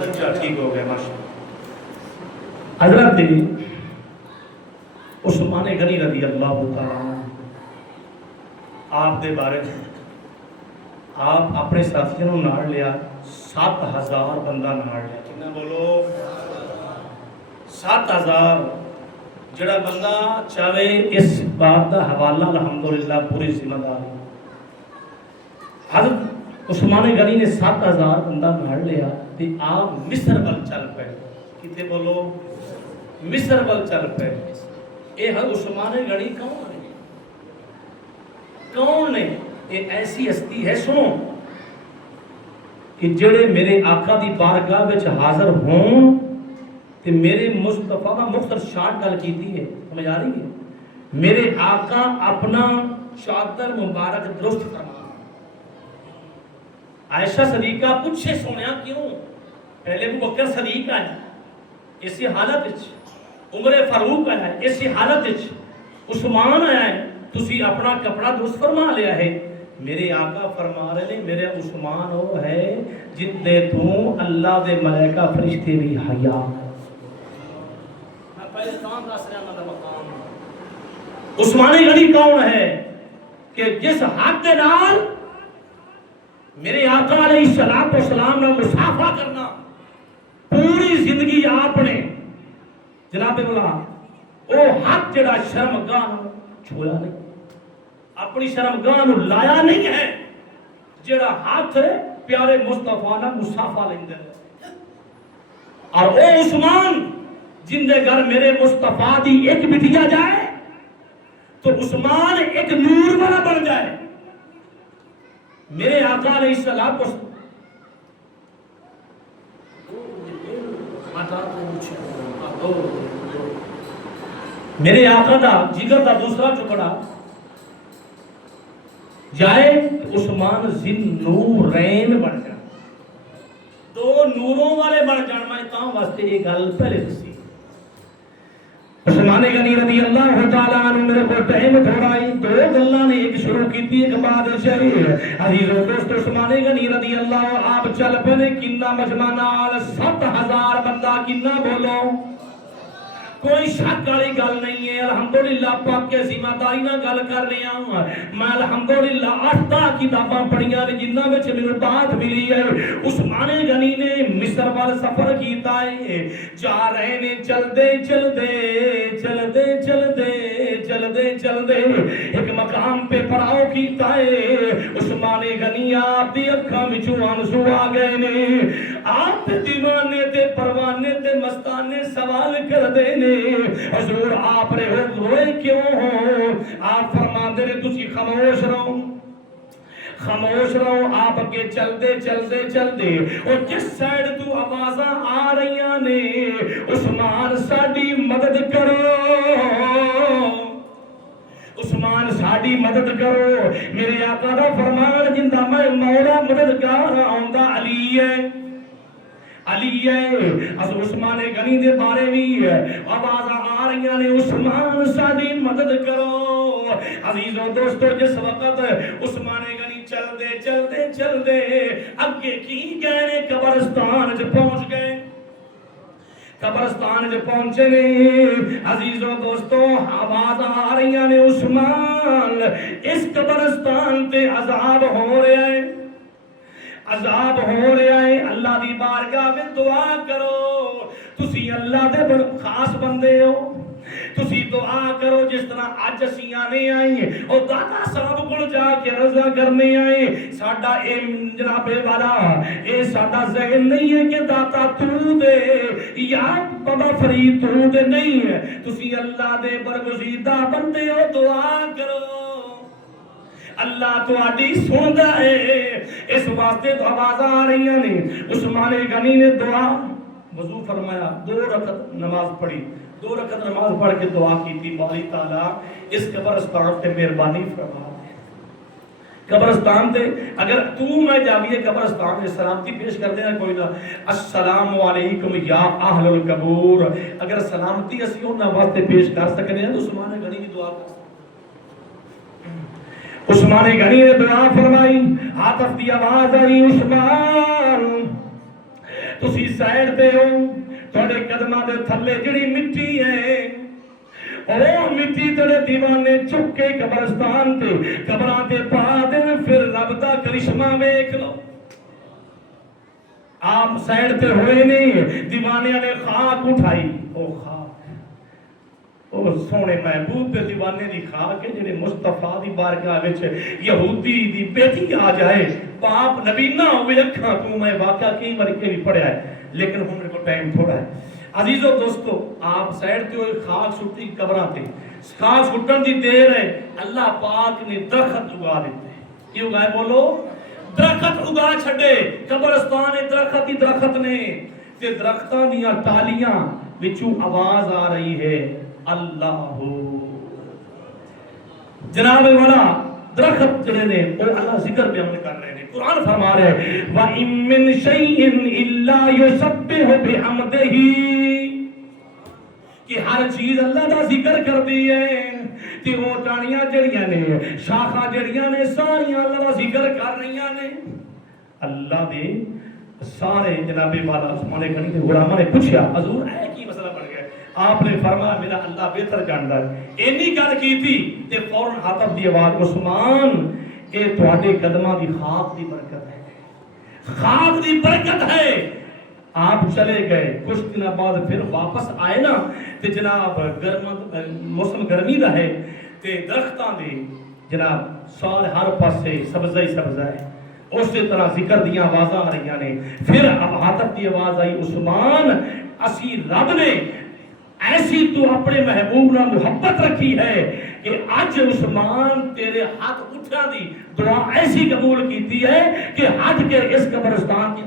اچھا ٹھیک ہو گیا ماشاء حضرت عثمان غنی رضی اللہ تعالیٰ عنہ آپ دے بارے میں آپ اپنے ساتھیوں نال لیا 7000 بندہ نال لیا کتنا بولو 7000 جڑا بندہ چاہے اس بات کا حوالہ الحمدللہ پوری ذمہ داری حضرت عثمان غنی نے 7000 بندہ نال لیا تے آپ مصر ول چل پے کتے بولو مصر ول چل پے اے عثمان غنی کون ہے کون نے یہ ایسی ہستی ہے سنو کہ جڑے میرے آقا دی بارگاہ وچ حاضر ہون تے میرے مصطفیٰ دا مختصر شارٹ گل کیتی ہے سمجھ آ رہی ہے میرے آقا اپنا چادر مبارک درست فرما عائشہ صدیقہ پوچھے سونیا کیوں پہلے ابو بکر صدیق آیا اسی حالت وچ عمر فاروق آیا اسی حالت وچ عثمان آیا ہے تسی اپنا کپڑا درست فرما لیا ہے میرے آقا فرما رہے ہیں میرے عثمان وہ ہے جن دے تو اللہ دے ملائکہ فرشتے بھی حیا میں پہلے کام دس رہا ہوں مقام عثمان غنی کون ہے کہ جس حق دے نال میرے آقا علیہ السلام نے مصافحہ کرنا پوری زندگی آپ نے جناب مولا او حق جڑا شرمگاہ چھویا نہیں اپنی شرمگاہ نو لایا نہیں ہے جڑا ہاتھ پیارے مصطفیٰ نال مصافحہ لیندے اور او عثمان جن دے گھر میرے مصطفیٰ دی ایک بٹیا جائے تو عثمان ایک نور والا بن جائے میرے آقا علیہ السلام کو میرے آقا دا جگر دا دوسرا ٹکڑا جائے عثمان ذی نورین بن جائے دو نوروں والے بن جان میں تاں واسطے یہ گل پہلے دسی عثمان غنی رضی اللہ تعالیٰ عنہ میرے کو ٹائم تھوڑا ہی دو گلاں نے ایک شروع کیتی ایک بعد شریع عزیزو دوست عثمان غنی رضی اللہ آپ چل پنے کنا مجمع نال 7000 بندہ کنا بولو کوئی شک والی گل نہیں ہے الحمدللہ پاک کے ذمہ داری نال گل کر رہا ہوں میں الحمدللہ 8 کتاباں پڑھیاں نے جنہاں وچ مینوں بات ملی ہے عثمان غنی نے مصر وال سفر کیتا ہے جا رہے نے چلدے چلدے ایک مقام پہ پڑاؤ کیتا ہے عثمان غنی آپ دی اکھاں وچوں آنسو آ گئے نے آپ دیوانے تے پروانے تے مستانے سوال کر دے نے حضور آپ روئے کیوں ہو آپ فرماندے نے تسی خاموش رہو آپ کے چلدے اور جس سائیڈ تو آوازاں آ رہیاں نے عثمان ساڈی مدد کرو عثمان ساڈی مدد کرو میرے آقا دا فرمان جندا میں مولا مددگار آندا علی ہے اس عثمان غنی دے بارے بھی آواز آ رہی ہیں عثمان ساڈی مدد کرو عزیزو دوستو جس وقت عثمان غنی چلدے اگے کی گئے نے قبرستان وچ پہنچ گئے قبرستان وچ پہنچے نے عزیزو دوستو آواز آ رہی ہیں عثمان اس قبرستان تے عذاب ہو رہا ہے اللہ دی بارگاہ میں دعا کرو تسی اللہ دے بڑے خاص بندے ہو تسی دعا کرو جس طرح اج اسی آنے آئے اور داتا صاحب کو جا کے رضا کرنے آئے ساڈا اے جناب والا اے ساڈا ذہن نہیں ہے کہ داتا تو دے یا بابا فرید تو دے نہیں ہے تسی اللہ دے برگزیدہ بندے ہو دعا کرو اللہ تو آڈی سندا ہے اس واسطے تو آواز آ رہی ہیں عثمان غنی نے دعا وضو فرمایا 2 رکعت نماز پڑھی 2 رکعت نماز پڑھ کے دعا کی تھی باری تعالیٰ اس قبرستان تے مہربانی فرما قبرستان تے اگر تو میں جاویے قبرستان میں سلامتی پیش کر دینا کوئی نہ السلام علیکم یا اہل القبور اگر سلامتی اسی انہاں واسطے پیش کر سکنے ہیں تو عثمان غنی کی دعا کر عثمان غنی نے دعا فرمائی عاطف دی آواز آئی عثمان تسی سائڈ تے ہو تھوڑے قدماں دے تھلے جڑی مٹی ہے او مٹی تیرے دیوانے چک کے قبرستان تے قبراں تے پا دین پھر رب دا کرشمہ ویکھ لو آپ سائڈ تے ہوئے نہیں دیوانیاں نے خاک اٹھائی او خاک او سونے محبوب دے دیوانے دی خاک ہے جنہیں مصطفیٰ دی بارگاہ وچ یہودی دی بیٹی آ جائے باپ نبی نہ ہوئے اکھاں تو میں واقعہ کئی بار کے بھی پڑھیا ہے لیکن ہم نے کو ٹائم تھوڑا ہے عزیزو دوستو آپ سائڈ تے ہوئے خاک سٹی قبراں تے خاک سٹن دی دیر ہے اللہ پاک نے درخت اگا دیتے کیوں گائے بولو درخت اگا چھڑے قبرستان درخت ہی درخت نے تے درختاں دیاں ٹالیاں وچوں آواز آ رہی ہے اللہ جناب والا درخت جڑے نے وہ اللہ ذکر بیان کر رہے ہیں قرآن فرما رہے ہیں وَإِن مِّن شَيْءٍ إِلَّا يُسَبِّحُ بِحَمْدِهِ کہ ہر چیز اللہ دا ذکر کر دی ہے تے وہ ٹانیاں جڑیاں نے شاخاں جڑیاں نے ساریاں اللہ دا ذکر کر رہیاں نے اللہ دے سارے جناب والا عثمان غنی کے غلاماں نے پوچھا حضور اے کی مسئلہ بن گیا آپ نے فرمایا میرا اللہ بہتر جاندا ہے اینی گل کیتی تے فوراً حاتف دی آواز عثمان اے تواڈے قدماں دی خاک دی برکت ہے خاک دی برکت ہے آپ چلے گئے کچھ دن بعد پھر واپس آئے نا تے جناب موسم گرمی دا ہے تے درختاں دے جناب سال ہر پاسے سبزہ ہی سبزہ ہے اسی طرح ذکر دیاں آوازاں آ رہی نے پھر اب حاتف دی آواز آئی عثمان اسی رب نے ایسی تو اپنے محبوب نہ محبت رکھی ہے کہ آج عثمان تیرے ہاتھ اٹھا دی دعا ایسی قبول کیتی ہے کہ ہٹ کے اس قبرستان کی